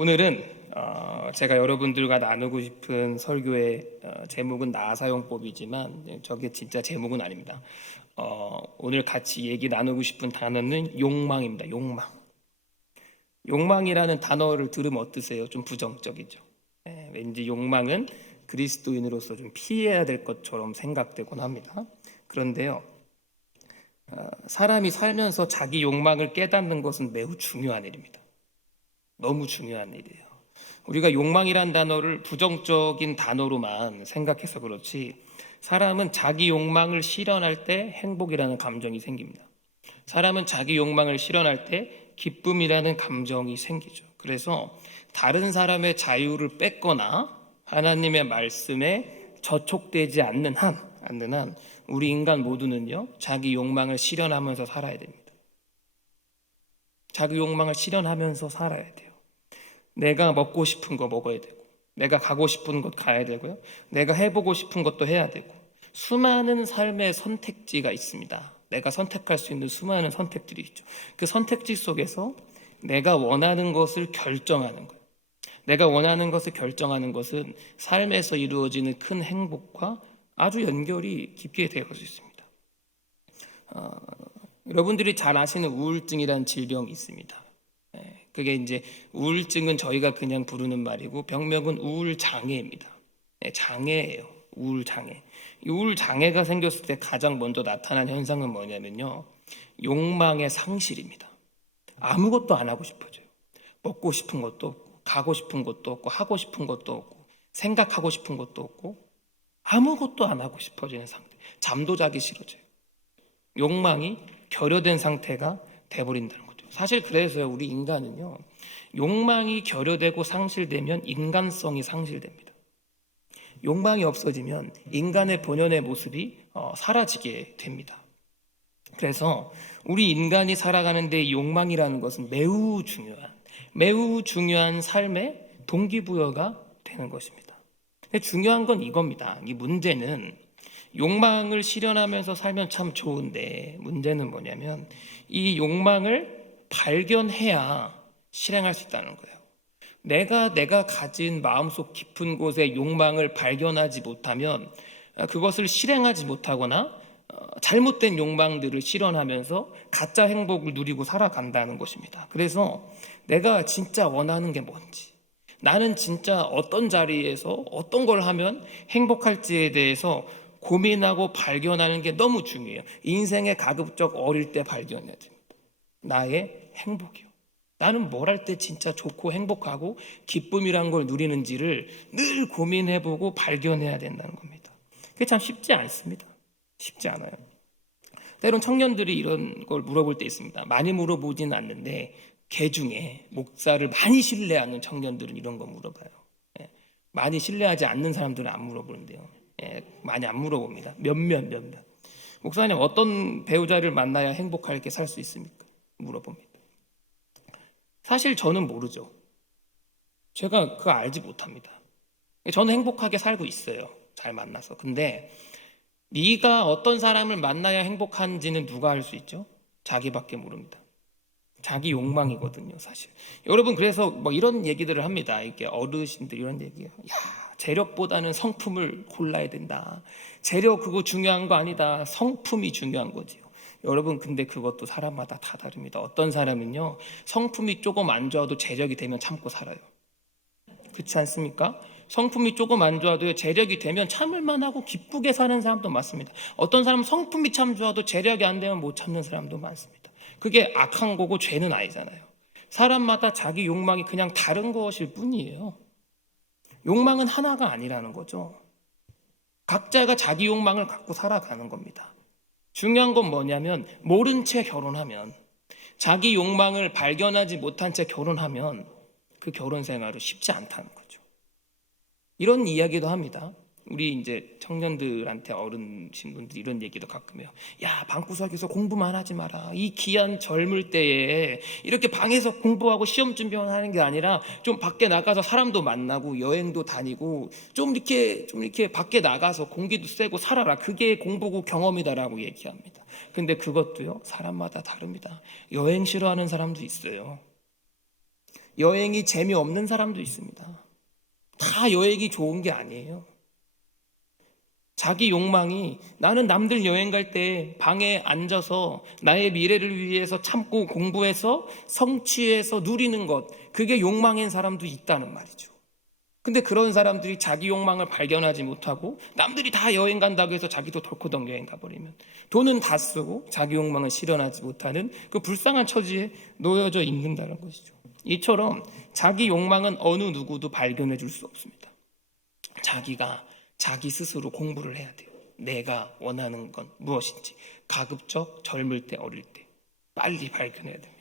오늘은 제가 여러분들과 나누고 싶은 설교의 제목은 나사용법이지만 저게 진짜 제목은 아닙니다. 오늘 같이 얘기 나누고 싶은 단어는 욕망입니다. 욕망. 욕망이라는 단어를 들으면 어떠세요? 좀 부정적이죠. 왠지 욕망은 그리스도인으로서 좀 피해야 될 것처럼 생각되곤 합니다. 그런데요, 사람이 살면서 자기 욕망을 깨닫는 것은 매우 중요한 일입니다. 너무 중요한 일이에요. 우리가 욕망이란 단어를 부정적인 단어로만 생각해서 그렇지, 사람은 자기 욕망을 실현할 때 행복이라는 감정이 생깁니다. 사람은 자기 욕망을 실현할 때 기쁨이라는 감정이 생기죠. 그래서 다른 사람의 자유를 뺏거나 하나님의 말씀에 저촉되지 않는 한 우리 인간 모두는요, 자기 욕망을 실현하면서 살아야 됩니다. 자기 욕망을 실현하면서 살아야 돼요. 내가 먹고 싶은 거 먹어야 되고, 내가 가고 싶은 곳 가야 되고요, 내가 해보고 싶은 것도 해야 되고, 수많은 삶의 선택지가 있습니다. 내가 선택할 수 있는 수많은 선택들이 있죠. 그 선택지 속에서 내가 원하는 것을 결정하는 거예요. 내가 원하는 것을 결정하는 것은 삶에서 이루어지는 큰 행복과 아주 연결이 깊게 되어 있습니다. 여러분들이 잘 아시는 우울증이라는 질병이 있습니다. 그게 이제 우울증은 저희가 그냥 부르는 말이고 병명은 우울장애입니다. 장애예요. 우울장애. 이 우울장애가 생겼을 때 가장 먼저 나타난 현상은 뭐냐면요, 욕망의 상실입니다. 아무것도 안 하고 싶어져요. 먹고 싶은 것도 없고, 가고 싶은 것도 없고, 하고 싶은 것도 없고, 생각하고 싶은 것도 없고, 아무것도 안 하고 싶어지는 상태. 잠도 자기 싫어져요. 욕망이 결여된 상태가 돼버린다는 거죠. 사실 그래서요, 우리 인간은요, 욕망이 결여되고 상실되면 인간성이 상실됩니다. 욕망이 없어지면 인간의 본연의 모습이 사라지게 됩니다. 그래서 우리 인간이 살아가는 데 욕망이라는 것은 매우 중요한 삶의 동기부여가 되는 것입니다. 근데 중요한 건 이겁니다. 이 문제는 욕망을 실현하면서 살면 참 좋은데, 문제는 뭐냐면 이 욕망을 발견해야 실행할 수 있다는 거예요. 내가 가진 마음속 깊은 곳에 욕망을 발견하지 못하면 그것을 실행하지 못하거나 잘못된 욕망들을 실현하면서 가짜 행복을 누리고 살아간다는 것입니다. 그래서 내가 진짜 원하는 게 뭔지, 나는 진짜 어떤 자리에서 어떤 걸 하면 행복할지에 대해서 고민하고 발견하는 게 너무 중요해요. 인생의 가급적 어릴 때 발견해야 됩니다. 나의 행복이요. 나는 뭘 할 때 진짜 좋고 행복하고 기쁨이란 걸 누리는지를 늘 고민해보고 발견해야 된다는 겁니다. 그게 참 쉽지 않습니다. 쉽지 않아요. 때론 청년들이 이런 걸 물어볼 때 있습니다. 많이 물어보지는 않는데 개 중에 목사를 많이 신뢰하는 청년들은 이런 거 물어봐요. 많이 신뢰하지 않는 사람들은 안 물어보는데요. 많이 안 물어봅니다. 몇몇. 목사님, 어떤 배우자를 만나야 행복하게 살 수 있습니까? 물어봅니다. 사실 저는 모르죠. 제가 그거 알지 못합니다. 저는 행복하게 살고 있어요. 잘 만나서. 근데 네가 어떤 사람을 만나야 행복한지는 누가 알 수 있죠? 자기밖에 모릅니다. 자기 욕망이거든요, 사실. 여러분, 그래서 뭐 이런 얘기들을 합니다. 이게 어르신들 이런 얘기예요. 야, 재력보다는 성품을 골라야 된다. 재력 그거 중요한 거 아니다. 성품이 중요한 거지요. 여러분, 근데 그것도 사람마다 다 다릅니다. 어떤 사람은요, 성품이 조금 안 좋아도 재력이 되면 참고 살아요. 그렇지 않습니까? 성품이 조금 안 좋아도 재력이 되면 참을만 하고 기쁘게 사는 사람도 많습니다. 어떤 사람은 성품이 참 좋아도 재력이 안 되면 못 참는 사람도 많습니다. 그게 악한 거고 죄는 아니잖아요. 사람마다 자기 욕망이 그냥 다른 것일 뿐이에요. 욕망은 하나가 아니라는 거죠. 각자가 자기 욕망을 갖고 살아가는 겁니다. 중요한 건 뭐냐면, 모른 채 결혼하면, 자기 욕망을 발견하지 못한 채 결혼하면 그 결혼 생활은 쉽지 않다는 거죠. 이런 이야기도 합니다. 우리 이제 청년들한테 어른신 분들 이런 얘기도 가끔 해요. 야, 방구석에서 공부만 하지 마라. 이 귀한 젊을 때에 이렇게 방에서 공부하고 시험 준비만 하는 게 아니라 좀 밖에 나가서 사람도 만나고 여행도 다니고 좀 이렇게 밖에 나가서 공기도 쐬고 살아라. 그게 공부고 경험이다라고 얘기합니다. 근데 그것도요, 사람마다 다릅니다. 여행 싫어하는 사람도 있어요. 여행이 재미없는 사람도 있습니다. 다 여행이 좋은 게 아니에요. 자기 욕망이 나는 남들 여행 갈 때 방에 앉아서 나의 미래를 위해서 참고 공부해서 성취해서 누리는 것, 그게 욕망인 사람도 있다는 말이죠. 근데 그런 사람들이 자기 욕망을 발견하지 못하고 남들이 다 여행 간다고 해서 자기도 덜커덩 여행 가버리면 돈은 다 쓰고 자기 욕망을 실현하지 못하는 그 불쌍한 처지에 놓여져 있는다는 것이죠. 이처럼 자기 욕망은 어느 누구도 발견해 줄 수 없습니다. 자기가 자기 스스로 공부를 해야 돼요. 내가 원하는 건 무엇인지 가급적 젊을 때 어릴 때 빨리 발견해야 됩니다.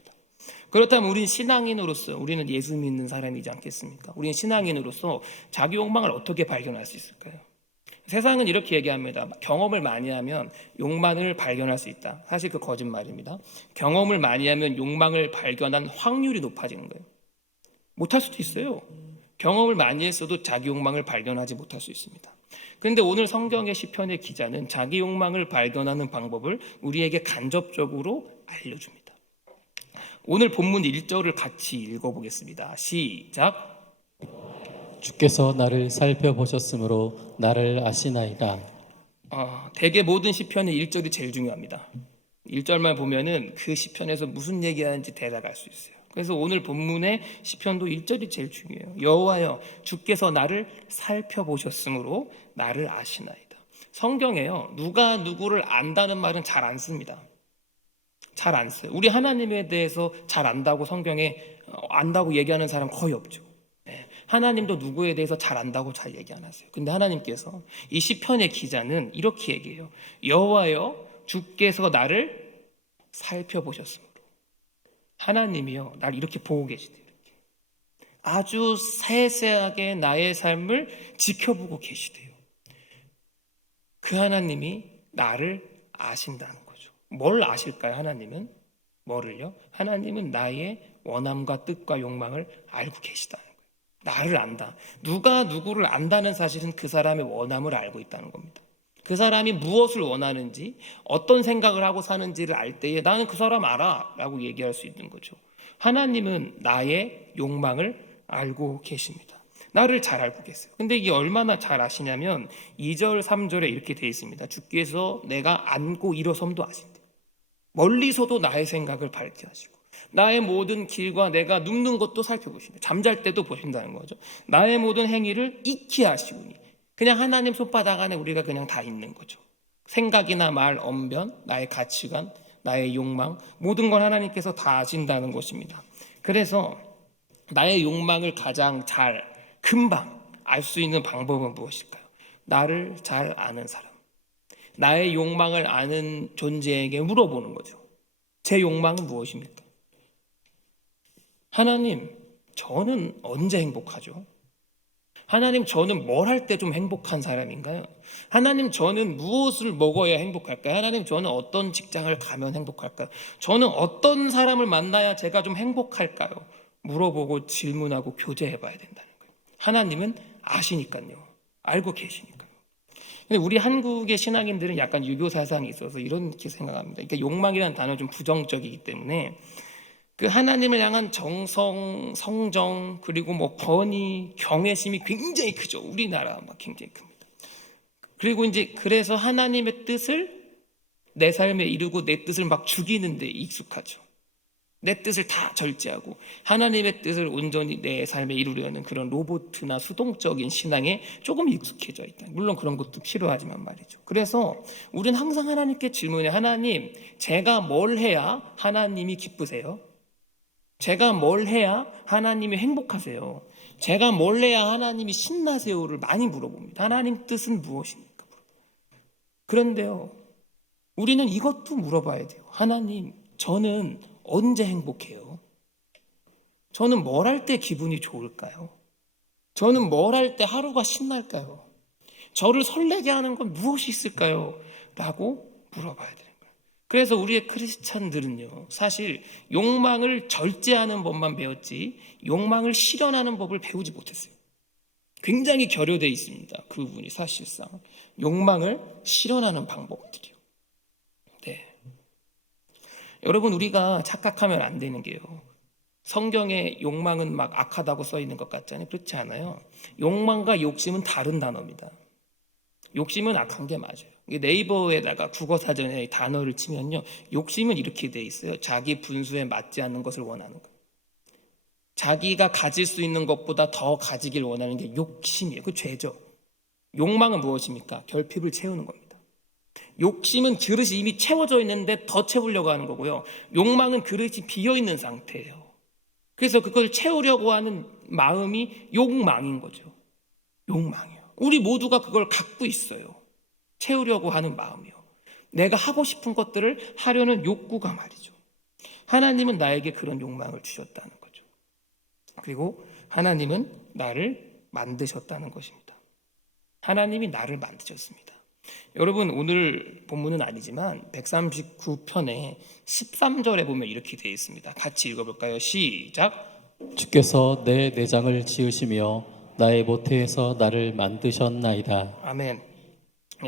그렇다면 우리는 신앙인으로서 우리는 예수 믿는 사람이지 않겠습니까? 우리는 신앙인으로서 자기 욕망을 어떻게 발견할 수 있을까요? 세상은 이렇게 얘기합니다. 경험을 많이 하면 욕망을 발견할 수 있다. 사실 그 거짓말입니다. 경험을 많이 하면 욕망을 발견한 확률이 높아지는 거예요. 못할 수도 있어요. 경험을 많이 했어도 자기 욕망을 발견하지 못할 수 있습니다. 그런데 오늘 성경의 시편의 기자는 자기 욕망을 발견하는 방법을 우리에게 간접적으로 알려줍니다. 오늘 본문 1절을 같이 읽어보겠습니다. 시작. 주께서 나를 살펴보셨으므로 나를 아시나이다. 대개 모든 시편의 1절이 제일 중요합니다. 1절만 보면은 그 시편에서 무슨 얘기하는지 대략 알 수 있어요. 그래서 오늘 본문의 시편도 1절이 제일 중요해요. 여호와여 주께서 나를 살펴보셨으므로 나를 아시나이다. 성경에요, 누가 누구를 안다는 말은 잘 안 씁니다. 잘 안 써요. 우리 하나님에 대해서 잘 안다고 성경에 안다고 얘기하는 사람 거의 없죠. 하나님도 누구에 대해서 잘 안다고 잘 얘기 안 하세요. 근데 하나님께서 이 시편의 기자는 이렇게 얘기해요. 여호와여 주께서 나를 살펴보셨으므로. 하나님이요 날 이렇게 보고 계시대요. 아주 세세하게 나의 삶을 지켜보고 계시대요. 그 하나님이 나를 아신다는 거죠. 뭘 아실까요? 하나님은 뭐를요? 하나님은 나의 원함과 뜻과 욕망을 알고 계시다는 거예요. 나를 안다. 누가 누구를 안다는 사실은 그 사람의 원함을 알고 있다는 겁니다. 그 사람이 무엇을 원하는지, 어떤 생각을 하고 사는지를 알 때에 나는 그 사람 알아 라고 얘기할 수 있는 거죠. 하나님은 나의 욕망을 알고 계십니다. 나를 잘 알고 계세요. 근데 이게 얼마나 잘 아시냐면 2절 3절에 이렇게 되어 있습니다. 주께서 내가 앉고 일어섬도 아신다. 멀리서도 나의 생각을 발견하시고 나의 모든 길과 내가 눕는 것도 살펴보신다. 잠잘 때도 보신다는 거죠. 나의 모든 행위를 익히 하시오니. 그냥 하나님 손바닥 안에 우리가 그냥 다 있는 거죠. 생각이나 말, 언변, 나의 가치관, 나의 욕망, 모든 걸 하나님께서 다 아신다는 것입니다. 그래서 나의 욕망을 가장 잘 금방 알 수 있는 방법은 무엇일까요? 나를 잘 아는 사람, 나의 욕망을 아는 존재에게 물어보는 거죠. 제 욕망은 무엇입니까? 하나님, 저는 언제 행복하죠? 하나님, 저는 뭘 할 때 좀 행복한 사람인가요? 하나님, 저는 무엇을 먹어야 행복할까요? 하나님, 저는 어떤 직장을 가면 행복할까요? 저는 어떤 사람을 만나야 제가 좀 행복할까요? 물어보고 질문하고 교제해 봐야 된다는 거예요. 하나님은 아시니까요. 알고 계시니까요. 근데 우리 한국의 신앙인들은 약간 유교 사상이 있어서 이렇게 생각합니다. 그러니까 욕망이라는 단어 좀 부정적이기 때문에 그 하나님을 향한 정성, 성정, 그리고 뭐 권위, 경외심이 굉장히 크죠. 우리나라 막 굉장히 큽니다. 그리고 이제 그래서 하나님의 뜻을 내 삶에 이루고 내 뜻을 막 죽이는 데 익숙하죠. 내 뜻을 다 절제하고 하나님의 뜻을 온전히 내 삶에 이루려는 그런 로봇이나 수동적인 신앙에 조금 익숙해져 있다. 물론 그런 것도 필요하지만 말이죠. 그래서 우리는 항상 하나님께 질문해. 하나님, 제가 뭘 해야 하나님이 기쁘세요? 제가 뭘 해야 하나님이 행복하세요? 제가 뭘 해야 하나님이 신나세요를 많이 물어봅니다. 하나님 뜻은 무엇입니까? 그런데요, 우리는 이것도 물어봐야 돼요. 하나님, 저는 언제 행복해요? 저는 뭘 할 때 기분이 좋을까요? 저는 뭘 할 때 하루가 신날까요? 저를 설레게 하는 건 무엇이 있을까요? 라고 물어봐야 돼요. 그래서 우리의 크리스찬들은요, 사실 욕망을 절제하는 법만 배웠지 욕망을 실현하는 법을 배우지 못했어요. 굉장히 결여되어 있습니다. 그 부분이 사실상 욕망을 실현하는 방법들이요. 네. 여러분, 우리가 착각하면 안 되는 게요, 성경에 욕망은 막 악하다고 써 있는 것 같잖아요. 그렇지 않아요. 욕망과 욕심은 다른 단어입니다. 욕심은 악한 게 맞아요. 네이버에다가 국어사전에 단어를 치면요, 욕심은 이렇게 돼 있어요. 자기 분수에 맞지 않는 것을 원하는 거. 자기가 가질 수 있는 것보다 더 가지길 원하는 게 욕심이에요. 그 죄죠. 욕망은 무엇입니까? 결핍을 채우는 겁니다. 욕심은 그릇이 이미 채워져 있는데 더 채우려고 하는 거고요. 욕망은 그릇이 비어 있는 상태예요. 그래서 그걸 채우려고 하는 마음이 욕망인 거죠. 욕망이요. 우리 모두가 그걸 갖고 있어요. 채우려고 하는 마음이요. 내가 하고 싶은 것들을 하려는 욕구가 말이죠. 하나님은 나에게 그런 욕망을 주셨다는 거죠. 그리고 하나님은 나를 만드셨다는 것입니다. 하나님이 나를 만드셨습니다. 여러분, 오늘 본문은 아니지만 139편의 13절에 보면 이렇게 되어 있습니다. 같이 읽어볼까요? 시작. 주께서 내 내장을 지으시며 나의 모태에서 나를 만드셨나이다. 아멘.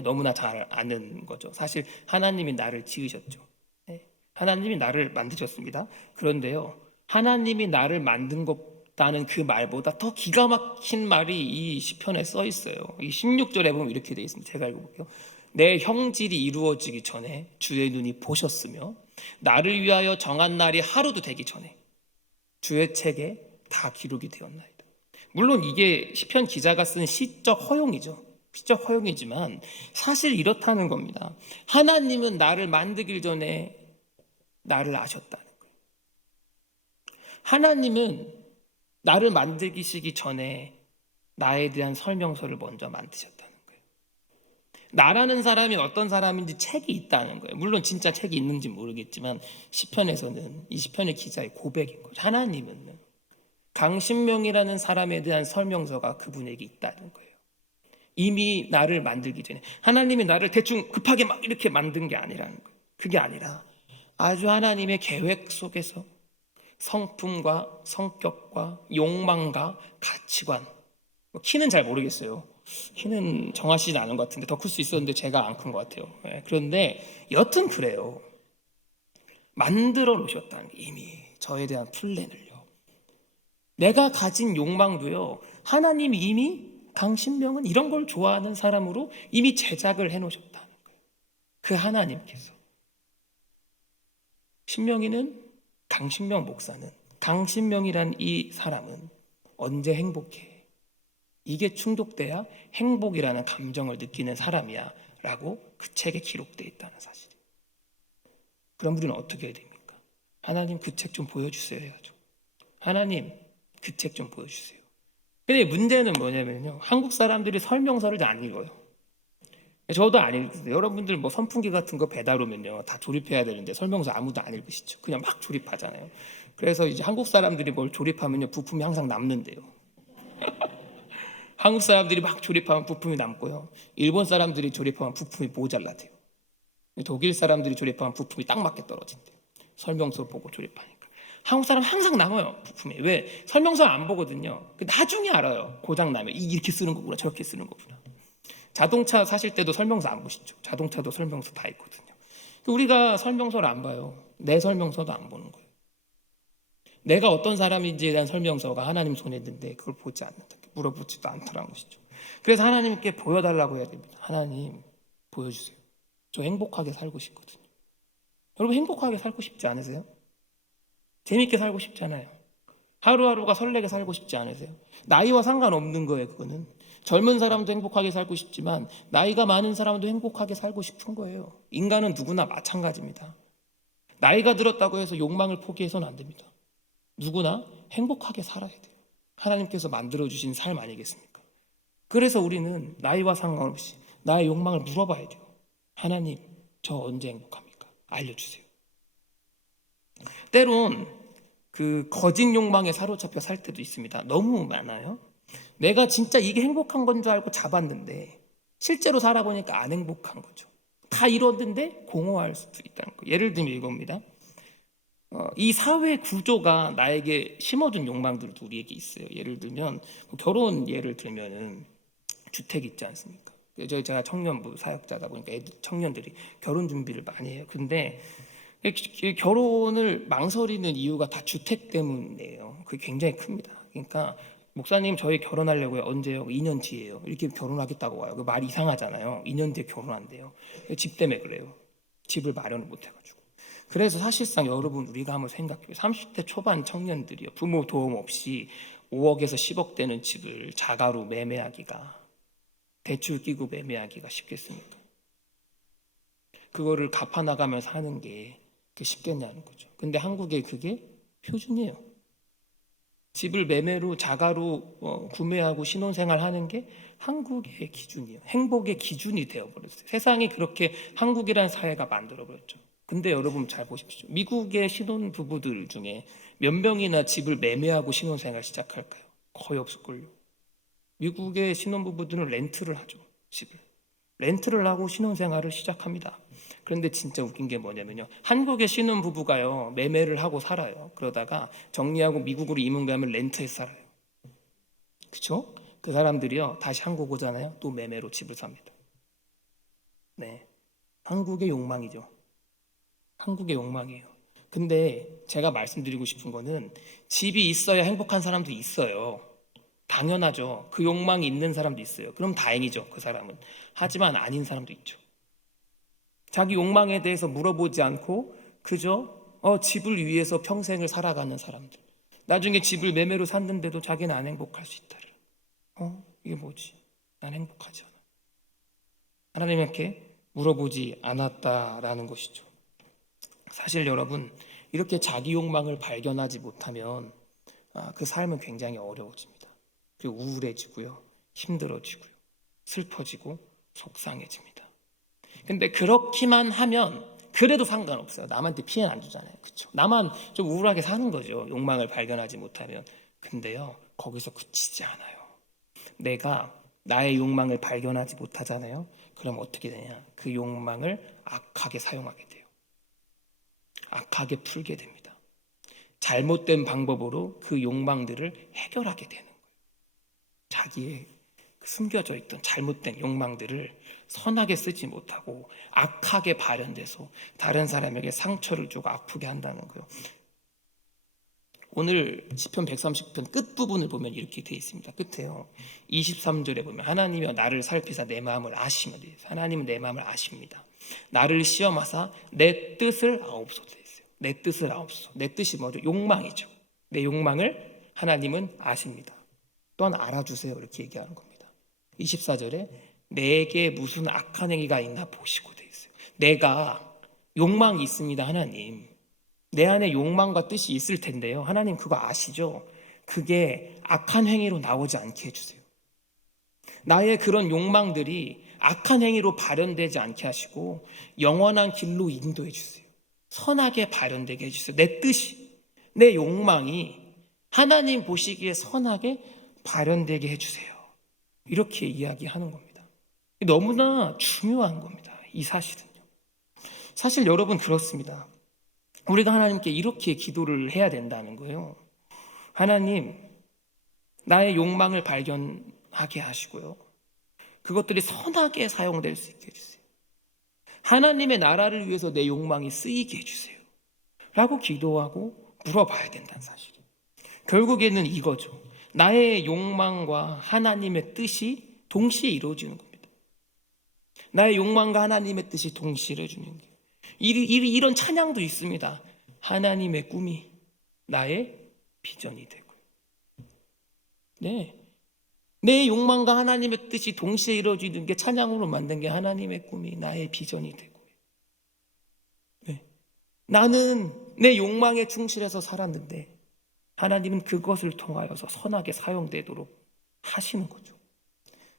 너무나 잘 아는 거죠. 사실 하나님이 나를 지으셨죠. 네. 하나님이 나를 만드셨습니다. 그런데요, 하나님이 나를 만든 것다는 그 말보다 더 기가 막힌 말이 이 시편에 써 있어요. 이 16절에 보면 이렇게 되어 있습니다. 제가 읽어볼게요. 내 형질이 이루어지기 전에 주의 눈이 보셨으며 나를 위하여 정한 날이 하루도 되기 전에 주의 책에 다 기록이 되었나이다. 물론 이게 시편 기자가 쓴 시적 허용이죠. 시적 허용이지만 사실 이렇다는 겁니다. 하나님은 나를 만들기 전에 나를 아셨다는 거예요. 하나님은 나를 만들기시기 전에 나에 대한 설명서를 먼저 만드셨다는 거예요. 나라는 사람이 어떤 사람인지 책이 있다는 거예요. 물론 진짜 책이 있는지 모르겠지만 시편에서는 이 시편의 기자의 고백인 거죠. 하나님은 강신명이라는 사람에 대한 설명서가 그분에게 있다는 거예요. 이미 나를 만들기 전에 하나님이 나를 대충 급하게 막 이렇게 만든 게 아니라는 거예요. 그게 아니라 아주 하나님의 계획 속에서 성품과 성격과 욕망과 가치관, 키는 잘 모르겠어요. 키는 정하시지 않은 것 같은데 더 클 수 있었는데 제가 안 큰 것 같아요. 그런데 여튼 그래요. 만들어 놓으셨다는 게 이미 저에 대한 플랜을요. 내가 가진 욕망도요, 하나님이 이미 강신명은 이런 걸 좋아하는 사람으로 이미 제작을 해놓으셨다는 거예요. 그 하나님께서. 신명이는, 강신명 목사는, 강신명이란 이 사람은 언제 행복해? 이게 충족돼야 행복이라는 감정을 느끼는 사람이야 라고 그 책에 기록되어 있다는 사실. 그럼 우리는 어떻게 해야 됩니까? 하나님 그 책 좀 보여주세요 해야죠. 하나님 그 책 좀 보여주세요. 근데 문제는 뭐냐면요, 한국 사람들이 설명서를 안 읽어요. 저도 안 읽어요. 여러분들 뭐 선풍기 같은 거 배달 오면요 다 조립해야 되는데 설명서 아무도 안 읽으시죠. 그냥 막 조립하잖아요. 그래서 이제 한국 사람들이 뭘 조립하면요 부품이 항상 남는데요. 한국 사람들이 막 조립하면 부품이 남고요, 일본 사람들이 조립하면 부품이 모자라대요. 독일 사람들이 조립하면 부품이 딱 맞게 떨어진대요. 설명서 보고 조립하니까. 한국 사람 항상 남아요 부품이. 왜? 설명서 안 보거든요. 나중에 알아요. 고장 나면 이렇게 쓰는 거구나 저렇게 쓰는 거구나. 자동차 사실 때도 설명서 안 보시죠. 자동차도 설명서 다 있거든요. 우리가 설명서를 안 봐요. 내 설명서도 안 보는 거예요. 내가 어떤 사람인지에 대한 설명서가 하나님 손에 있는데 그걸 보지 않는다. 물어보지도 않더라는 것이죠. 그래서 하나님께 보여달라고 해야 됩니다. 하나님 보여주세요. 저 행복하게 살고 싶거든요. 여러분 행복하게 살고 싶지 않으세요? 재밌게 살고 싶잖아요. 하루하루가 설레게 살고 싶지 않으세요? 나이와 상관없는 거예요. 그거는 젊은 사람도 행복하게 살고 싶지만 나이가 많은 사람도 행복하게 살고 싶은 거예요. 인간은 누구나 마찬가지입니다. 나이가 들었다고 해서 욕망을 포기해서는 안 됩니다. 누구나 행복하게 살아야 돼요. 하나님께서 만들어주신 삶 아니겠습니까? 그래서 우리는 나이와 상관없이 나의 욕망을 물어봐야 돼요. 하나님, 저 언제 행복합니까? 알려주세요. 때론 그 거짓 욕망에 사로잡혀 살 때도 있습니다. 너무 많아요. 내가 진짜 이게 행복한 건 줄 알고 잡았는데 실제로 살아보니까 안 행복한 거죠. 다 이뤘는데 공허할 수도 있다는 거. 예를 들면 이겁니다. 이 사회 구조가 나에게 심어준 욕망들도 우리에게 있어요. 예를 들면 결혼 예를 들면은 주택 있지 않습니까? 제가 청년부 사역자다 보니까 청년들이 결혼 준비를 많이 해요. 근데 이 결혼을 망설이는 이유가 다 주택 때문이에요. 그게 굉장히 큽니다. 그러니까 목사님 저희 결혼하려고요. 언제요? 2년 뒤에요. 이렇게 결혼하겠다고 와요. 그 말 이상하잖아요. 2년 뒤에 결혼한대요. 집 때문에 그래요. 집을 마련을 못 해가지고. 그래서 사실상 여러분 우리가 한번 생각해요. 30대 초반 청년들이요. 부모 도움 없이 5억에서 10억 되는 집을 자가로 매매하기가, 대출 끼고 매매하기가 쉽겠습니까? 그거를 갚아나가면서 하는 게 그게 쉽겠냐는 거죠. 근데 한국에 그게 표준이에요. 집을 매매로 자가로 구매하고 신혼생활 하는 게 한국의 기준이에요. 행복의 기준이 되어버렸어요. 세상이 그렇게 한국이라는 사회가 만들어버렸죠. 근데 여러분 잘 보십시오. 미국의 신혼 부부들 중에 몇 명이나 집을 매매하고 신혼생활 시작할까요? 거의 없을걸요. 미국의 신혼 부부들은 렌트를 하죠. 집을. 렌트를 하고 신혼생활을 시작합니다. 그런데 진짜 웃긴 게 뭐냐면요. 한국의 신혼부부가요, 매매를 하고 살아요. 그러다가 정리하고 미국으로 이민 가면 렌트해서 살아요. 그쵸? 그 사람들이요, 다시 한국 오잖아요. 또 매매로 집을 삽니다. 네. 한국의 욕망이죠. 한국의 욕망이에요. 근데 제가 말씀드리고 싶은 거는 집이 있어야 행복한 사람도 있어요. 당연하죠. 그 욕망이 있는 사람도 있어요. 그럼 다행이죠. 그 사람은. 하지만 아닌 사람도 있죠. 자기 욕망에 대해서 물어보지 않고 그저 집을 위해서 평생을 살아가는 사람들. 나중에 집을 매매로 샀는데도 자기는 안 행복할 수 있다를. 이게 뭐지? 난 행복하지 않아. 하나님께 물어보지 않았다라는 것이죠. 사실 여러분 이렇게 자기 욕망을 발견하지 못하면 그 삶은 굉장히 어려워집니다. 그리고 우울해지고요, 힘들어지고요, 슬퍼지고 속상해집니다. 근데 그렇게만 하면 그래도 상관없어요. 남한테 피해는 안 주잖아요. 그렇죠? 나만 좀 우울하게 사는 거죠. 욕망을 발견하지 못하면. 근데요, 거기서 그치지 않아요. 내가 나의 욕망을 발견하지 못하잖아요. 그럼 어떻게 되냐? 그 욕망을 악하게 사용하게 돼요. 악하게 풀게 됩니다. 잘못된 방법으로 그 욕망들을 해결하게 되는 거예요. 자기의 숨겨져 있던 잘못된 욕망들을 선하게 쓰지 못하고 악하게 발현돼서 다른 사람에게 상처를 주고 아프게 한다는 거예요. 오늘 시편 130편 끝부분을 보면 이렇게 되어 있습니다. 끝에요. 23절에 보면 하나님이여 나를 살피사 내 마음을 아시며, 하나님은 내 마음을 아십니다. 나를 시험하사 내 뜻을 아옵소서 되어 있어요. 내 뜻을 아옵소서. 내 뜻이 뭐죠? 욕망이죠. 내 욕망을 하나님은 아십니다. 또한 알아주세요. 이렇게 얘기하는 겁니다. 24절에 내게 무슨 악한 행위가 있나 보시고 되어 있어요. 내가 욕망이 있습니다. 하나님. 내 안에 욕망과 뜻이 있을 텐데요. 하나님 그거 아시죠? 그게 악한 행위로 나오지 않게 해주세요. 나의 그런 욕망들이 악한 행위로 발현되지 않게 하시고 영원한 길로 인도해 주세요. 선하게 발현되게 해주세요. 내 뜻이, 내 욕망이 하나님 보시기에 선하게 발현되게 해주세요. 이렇게 이야기하는 겁니다. 너무나 중요한 겁니다. 이 사실은요. 사실 여러분 그렇습니다. 우리가 하나님께 이렇게 기도를 해야 된다는 거예요. 하나님, 나의 욕망을 발견하게 하시고요. 그것들이 선하게 사용될 수 있게 해주세요. 하나님의 나라를 위해서 내 욕망이 쓰이게 해주세요. 라고 기도하고 물어봐야 된다는 사실이에요. 결국에는 이거죠. 나의 욕망과 하나님의 뜻이 동시에 이루어지는 겁니다. 나의 욕망과 하나님의 뜻이 동시에 이루어지는 거예요. 이런 찬양도 있습니다. 하나님의 꿈이 나의 비전이 되고요. 네, 내 욕망과 하나님의 뜻이 동시에 이루어지는 게 찬양으로 만든 게 하나님의 꿈이 나의 비전이 되고요. 네, 나는 내 욕망에 충실해서 살았는데 하나님은 그것을 통하여서 선하게 사용되도록 하시는 거죠.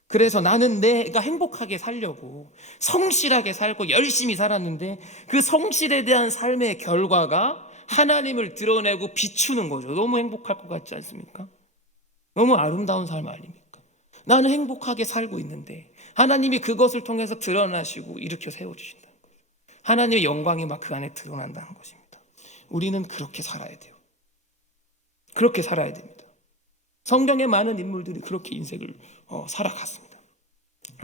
그래서 나는 내가 행복하게 살려고 성실하게 살고 열심히 살았는데 그 성실에 대한 삶의 결과가 하나님을 드러내고 비추는 거죠. 너무 행복할 것 같지 않습니까? 너무 아름다운 삶 아닙니까? 나는 행복하게 살고 있는데 하나님이 그것을 통해서 드러나시고 일으켜 세워주신다는 거죠. 하나님의 영광이 막 그 안에 드러난다는 것입니다. 우리는 그렇게 살아야 돼요. 그렇게 살아야 됩니다. 성경의 많은 인물들이 그렇게 인생을 살아갔습니다.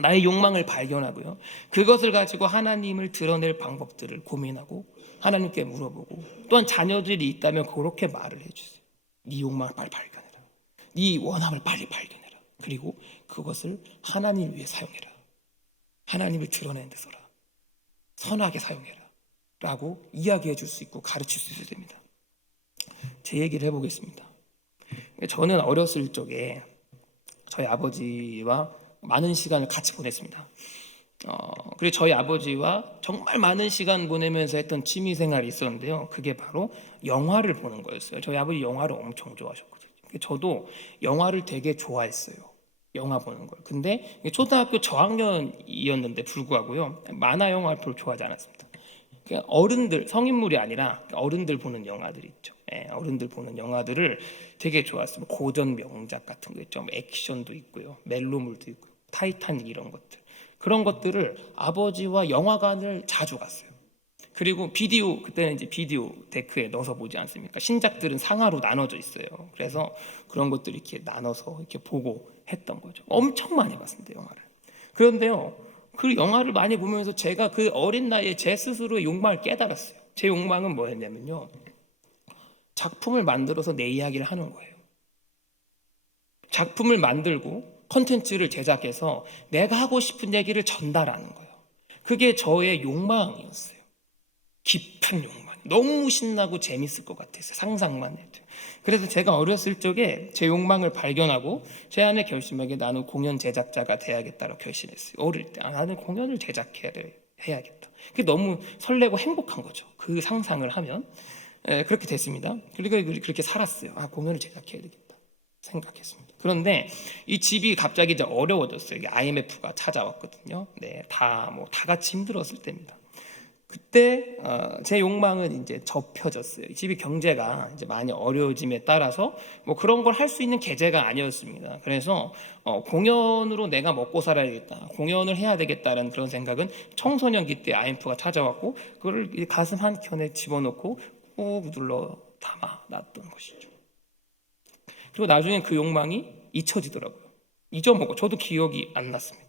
나의 욕망을 발견하고요. 그것을 가지고 하나님을 드러낼 방법들을 고민하고 하나님께 물어보고, 또한 자녀들이 있다면 그렇게 말을 해주세요. 네 욕망을 빨리 발견해라. 네 원함을 빨리 발견해라. 그리고 그것을 하나님 위해 사용해라. 하나님을 드러내는 데 써라. 선하게 사용해라. 라고 이야기해 줄 수 있고 가르칠 수 있어야 됩니다. 제 얘기를 해보겠습니다. 저는 어렸을 적에 저희 아버지와 많은 시간을 같이 보냈습니다. 그리고 저희 아버지와 정말 많은 시간 보내면서 했던 취미 생활이 있었는데요. 그게 바로 영화를 보는 거였어요. 저희 아버지 영화를 엄청 좋아하셨거든요. 저도 영화를 되게 좋아했어요. 영화 보는 걸. 근데 초등학교 저학년이었는데 불구하고요, 만화 영화를 별로 좋아하지 않았습니다. 그냥 어른들, 성인물이 아니라 어른들 보는 영화들이 있죠. 어른들 보는 영화들을 되게 좋아했어요. 고전 명작 같은 거 있죠. 액션도 있고요, 멜로물도 있고요, 타이타닉 이런 것들. 그런 것들을 아버지와 영화관을 자주 갔어요. 그리고 비디오, 그때는 이제 비디오 데크에 넣어서 보지 않습니까? 신작들은 상하로 나눠져 있어요. 그래서 그런 것들을 이렇게 나눠서 이렇게 보고 했던 거죠. 엄청 많이 봤습니다, 영화를. 그런데요, 그 영화를 많이 보면서 제가 그 어린 나이에 제 스스로의 욕망을 깨달았어요. 제 욕망은 뭐였냐면요, 작품을 만들어서 내 이야기를 하는 거예요. 작품을 만들고 컨텐츠를 제작해서 내가 하고 싶은 얘기를 전달하는 거예요. 그게 저의 욕망이었어요. 깊은 욕망. 너무 신나고 재밌을 것 같았어요. 상상만 해도. 그래서 제가 어렸을 적에 제 욕망을 발견하고 제 안에 결심하게, 나는 공연 제작자가 돼야겠다고 결심했어요. 어릴 때 나는 공연을 해야겠다. 그게 너무 설레고 행복한 거죠. 그 상상을 하면. 그렇게 됐습니다. 그리고 그렇게 살았어요. 공연을 제작해야 되겠다 생각했습니다. 그런데 이 집이 갑자기 이제 어려워졌어요. 이게 IMF가 찾아왔거든요. 네, 다 같이 힘들었을 때입니다. 그때 제 욕망은 이제 접혀졌어요. 이 집이 경제가 이제 많이 어려워짐에 따라서 그런 걸 할 수 있는 계제가 아니었습니다. 그래서 공연으로 내가 먹고 살아야겠다, 공연을 해야 되겠다라는 그런 생각은 청소년기 때 IMF가 찾아왔고, 그걸 가슴 한켠에 집어넣고 꾹 눌러 담아 놨던 것이죠. 그리고 나중에 그 욕망이 잊혀지더라고요. 잊어먹고 저도 기억이 안 났습니다.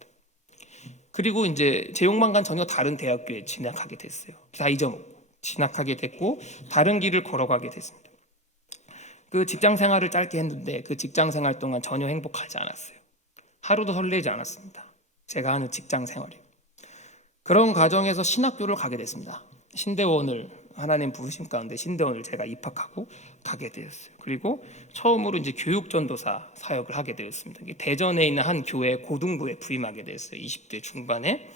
그리고 이제 제 욕망과는 전혀 다른 대학교에 진학하게 됐어요. 다 잊어먹고 진학하게 됐고 다른 길을 걸어가게 됐습니다. 그 직장 생활을 짧게 했는데 그 직장 생활 동안 전혀 행복하지 않았어요. 하루도 설레지 않았습니다. 제가 하는 직장 생활이. 그런 과정에서 신학교를 가게 됐습니다. 신대원을, 하나님 부르심 가운데 신대원을 제가 입학하고 가게 되었어요. 그리고 처음으로 이제 교육전도사 사역을 하게 되었습니다. 대전에 있는 한 교회 고등부에 부임하게 됐어요. 20대 중반에.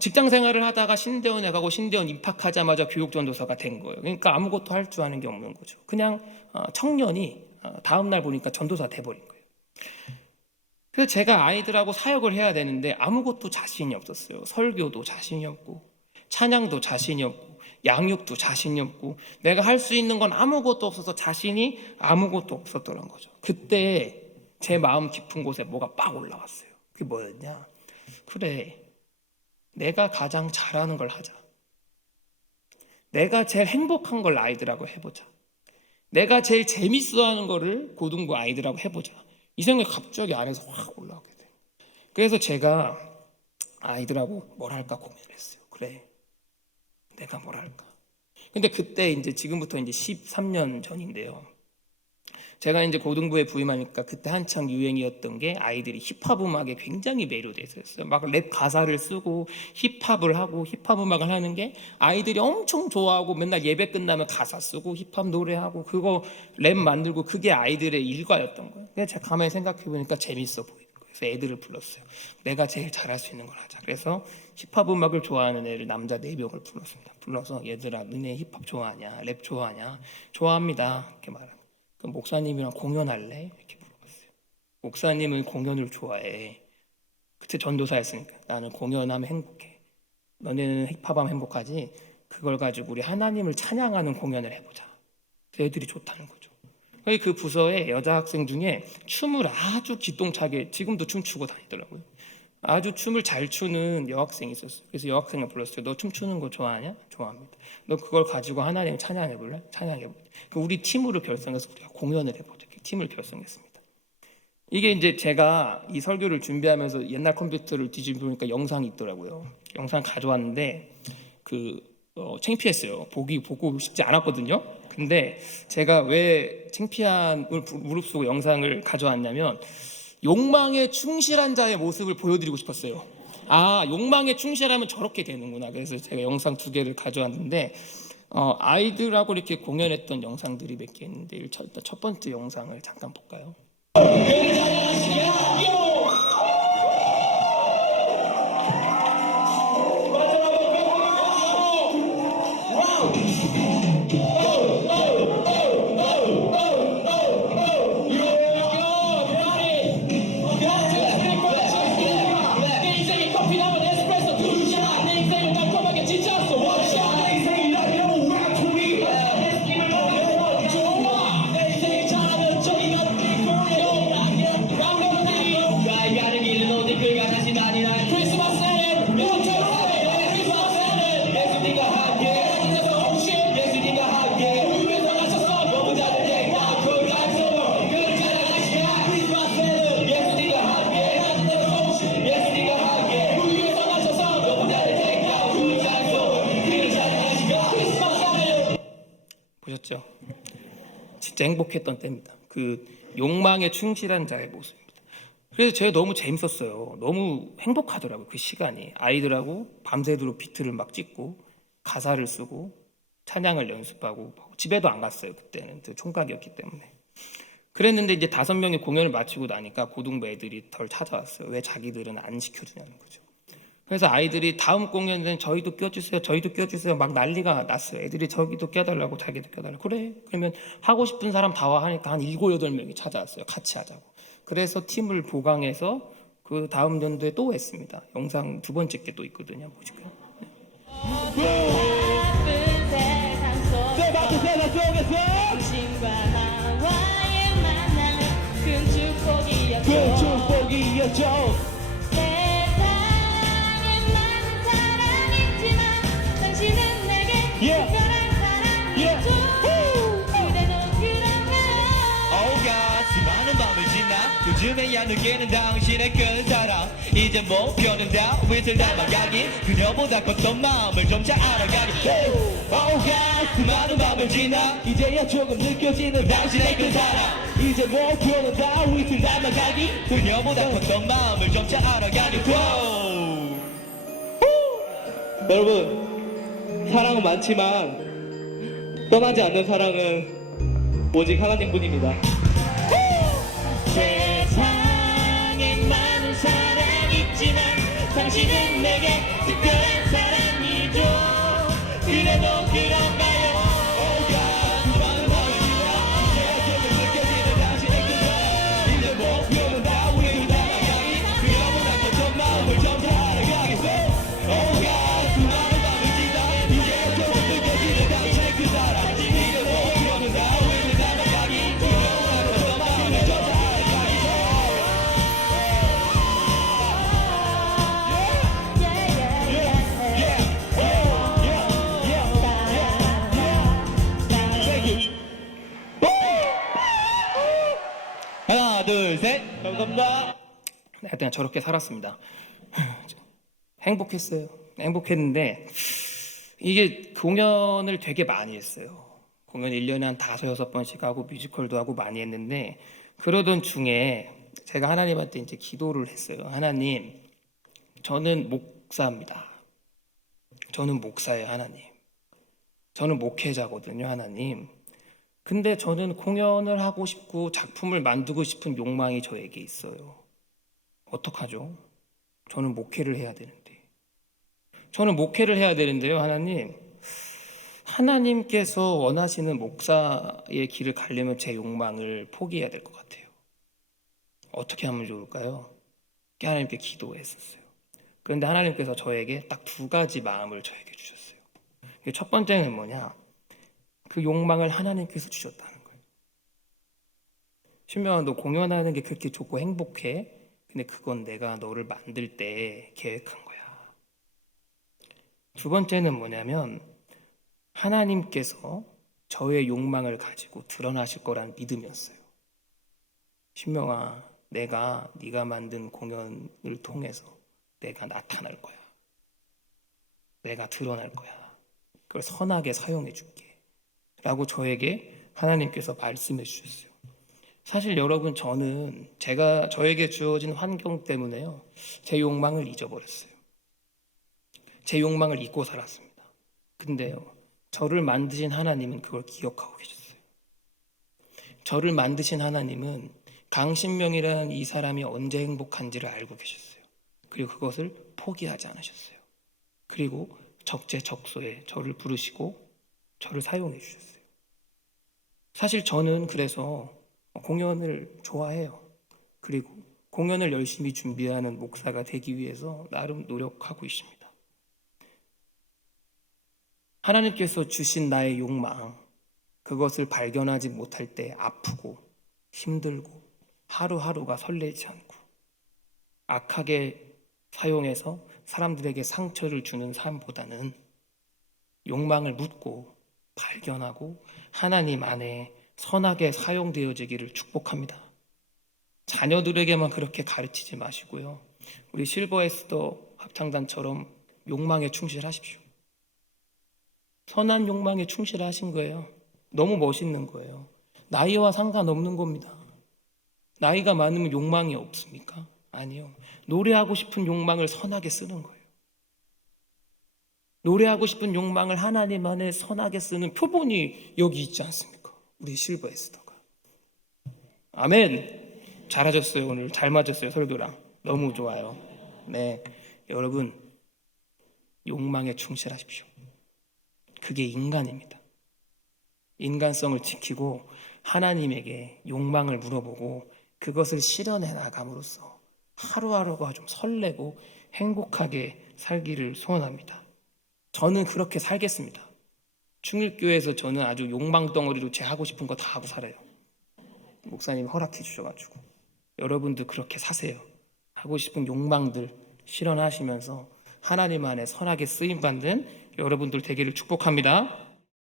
직장 생활을 하다가 신대원에 가고 신대원 입학하자마자 교육전도사가 된 거예요. 그러니까 아무것도 할 줄 아는 게 없는 거죠. 그냥 청년이 다음날 보니까 전도사 돼버린 거예요. 그래서 제가 아이들하고 사역을 해야 되는데 아무것도 자신이 없었어요. 설교도 자신이 없고, 찬양도 자신이 없고, 양육도 자신이 없고, 내가 할 수 있는 건 아무것도 없어서 자신이 아무것도 없었더란 거죠. 그때 제 마음 깊은 곳에 뭐가 빡 올라왔어요. 그게 뭐였냐? 그래, 내가 가장 잘하는 걸 하자. 내가 제일 행복한 걸 아이들하고 해보자. 내가 제일 재밌어하는 거를 고등부 아이들하고 해보자. 이 생각이 갑자기 안에서 확 올라오게 돼요. 그래서 제가 아이들하고 뭘 할까 고민을 했어요. 그래, 내가 뭘 할까? 근데 그때 이제 지금부터 이제 13년 전인데요. 제가 이제 고등부에 부임하니까 그때 한창 유행이었던 게 아이들이 힙합 음악에 굉장히 매료돼 있었어요. 막 랩 가사를 쓰고 힙합을 하고 힙합 음악을 하는 게 아이들이 엄청 좋아하고, 맨날 예배 끝나면 가사 쓰고 힙합 노래하고 그거 랩 만들고, 그게 아이들의 일과였던 거예요. 근데 제가 가만히 생각해 보니까 재밌어 보이는 거예요. 그래서 애들을 불렀어요. 내가 제일 잘할 수 있는 걸 하자. 그래서 힙합 음악을 좋아하는 애를 남자 4명을 불렀습니다. 불러서 얘들아, 너네 힙합 좋아하냐? 랩 좋아하냐? 좋아합니다. 이렇게 말합니다. 그럼 목사님이랑 공연할래? 이렇게 물어봤어요. 목사님은 공연을 좋아해. 그때 전도사였으니까. 나는 공연하면 행복해. 너네는 힙합하면 행복하지? 그걸 가지고 우리 하나님을 찬양하는 공연을 해보자. 애들이 좋다는 거죠. 그 부서에 여자 학생 중에 춤을 아주 기똥차게, 지금도 춤추고 다니더라고요. 아주 춤을 잘 추는 여학생이 있었어요. 그래서 여학생을 불렀어요. 너 춤추는 거 좋아하냐? 좋아합니다. 너 그걸 가지고 하나님 찬양해볼래? 찬양해볼래? 우리 팀으로 결성해서 우리가 공연을 해보자. 팀을 결성했습니다. 이게 이제 제가 이 설교를 준비하면서 옛날 컴퓨터를 뒤집어보니까 영상이 있더라고요. 영상 가져왔는데 그 창피했어요. 보고 싶지 않았거든요. 근데 제가 왜 창피함을 무릅쓰고 영상을 가져왔냐면 욕망에 충실한 자의 모습을 보여드리고 싶었어요. 아, 욕망에 충실하면 저렇게 되는구나. 그래서 제가 영상 2개를 가져왔는데 아이들하고 이렇게 공연했던 영상들이 몇 개 있는데 일단 첫 번째 영상을 잠깐 볼까요? 보셨죠? 진짜 행복했던 때입니다. 그 욕망에 충실한 자의 모습입니다. 그래서 제가 너무 재밌었어요. 너무 행복하더라고요. 그 시간이. 아이들하고 밤새도록 비트를 막 찍고 가사를 쓰고 찬양을 연습하고 집에도 안 갔어요. 그때는 총각이었기 때문에. 그랬는데 이제 5명이 공연을 마치고 나니까 고등부 애들이 덜 찾아왔어요. 왜 자기들은 안 시켜주냐는 거죠. 그래서 아이들이 다음 공연은 저희도 껴주세요 막 난리가 났어요. 애들이 저기도 껴달라고 자기도 껴달라고. 그래, 그러면 하고 싶은 사람 다 와 하니까 한 7, 8명이 찾아왔어요. 같이 하자고. 그래서 팀을 보강해서 그 다음 연도에 또 했습니다. 영상 2번째 게 또 있거든요. 보실까요? 당신과 나와의 만남 큰 축복이었죠. 세상에 많은 사랑이 있지만 당신은 내게 특별한 사랑이죠. 그래도 그런가요? 수많은 밤을 지나 요즘에야 느끼는 당신의 큰 사랑 이제 목표는 다 위를 닮아가기 그녀보다 컸던 마음을 점차 알아가기 수많은 밤을 지나 이제야 조금 느껴지는 당신의 큰 사랑 이제 목표는 다 위를 닮아가기 그녀보다 컸던 마음을 점차 알아가기 여러분, 사랑은 많지만 떠나지 않는 사랑은 오직 하나님뿐입니다. 세상에 많은 사랑이 있지만 당신은 내게 특별한 사랑이죠. 그래도 그런가요? 수많은 밤을 지나 이제야 조금 느껴지는 당신의 큰 사랑 이제 목표는 다 위를 닮아가기 그녀보다 컸던 마음을 점차 알아가기 수많은 밤을 지나 이제야 조금 느껴지는 당신의 큰 사랑 이제 목표는 다 위를 닮아가기 그녀보다 컸던 마음을 점차 하나 둘셋 감사합니다. 하여튼 저렇게 살았습니다. 행복했어요. 행복했는데 이게 공연을 되게 많이 했어요. 공연 1년에 한 5, 6번씩 하고 뮤지컬도 하고 많이 했는데 그러던 중에 제가 하나님한테 이제 기도를 했어요. 하나님, 저는 목사입니다. 저는 목사예요, 하나님. 저는 목회자거든요, 하나님. 근데 저는 공연을 하고 싶고 작품을 만들고 싶은 욕망이 저에게 있어요. 어떡하죠? 저는 목회를 해야 되는데. 저는 목회를 해야 되는데요, 하나님. 하나님께서 원하시는 목사의 길을 가려면 제 욕망을 포기해야 될 것 같아요. 어떻게 하면 좋을까요? 하나님께 기도했었어요. 그런데 하나님께서 저에게 딱 2가지 마음을 저에게 주셨어요. 첫 번째는 뭐냐? 그 욕망을 하나님께서 주셨다는 거예요. 신명아, 너 공연하는 게 그렇게 좋고 행복해? 근데 그건 내가 너를 만들 때 계획한 거야. 2번째는 뭐냐면 하나님께서 저의 욕망을 가지고 드러나실 거란 믿음이었어요. 신명아, 내가 네가 만든 공연을 통해서 내가 나타날 거야. 내가 드러날 거야. 그걸 선하게 사용해 줄게 라고 저에게 하나님께서 말씀해 주셨어요. 사실 여러분, 저는 저에게 주어진 환경 때문에요, 제 욕망을 잊어버렸어요. 제 욕망을 잊고 살았습니다. 근데요, 저를 만드신 하나님은 그걸 기억하고 계셨어요. 저를 만드신 하나님은 강신명이라는 이 사람이 언제 행복한지를 알고 계셨어요. 그리고 그것을 포기하지 않으셨어요. 그리고 적재적소에 저를 부르시고 저를 사용해 주셨어요. 사실 저는 그래서 공연을 좋아해요. 그리고 공연을 열심히 준비하는 목사가 되기 위해서 나름 노력하고 있습니다. 하나님께서 주신 나의 욕망, 그것을 발견하지 못할 때 아프고 힘들고 하루하루가 설레지 않고 악하게 사용해서 사람들에게 상처를 주는 삶보다는 욕망을 묻고 발견하고 하나님 안에 선하게 사용되어지기를 축복합니다. 자녀들에게만 그렇게 가르치지 마시고요, 우리 실버에스더 합창단처럼 욕망에 충실하십시오. 선한 욕망에 충실하신 거예요. 너무 멋있는 거예요. 나이와 상관없는 겁니다. 나이가 많으면 욕망이 없습니까? 아니요. 노래하고 싶은 욕망을 선하게 쓰는 거예요. 노래하고 싶은 욕망을 하나님 안에 선하게 쓰는 표본이 여기 있지 않습니까? 우리 실버에스더가. 아멘. 잘하셨어요. 오늘 잘 맞았어요. 설교랑 너무 좋아요. 네, 여러분, 욕망에 충실하십시오. 그게 인간입니다. 인간성을 지키고 하나님에게 욕망을 물어보고 그것을 실현해 나감으로써 하루하루가 좀 설레고 행복하게 살기를 소원합니다. 저는 그렇게 살겠습니다. 충일교회에서 저는 아주 욕망 덩어리로 제 하고 싶은 거 다 하고 살아요. 목사님 허락해 주셔가지고. 여러분도 그렇게 사세요. 하고 싶은 욕망들 실현하시면서 하나님 안에 선하게 쓰임받는 여러분들 되기를 축복합니다.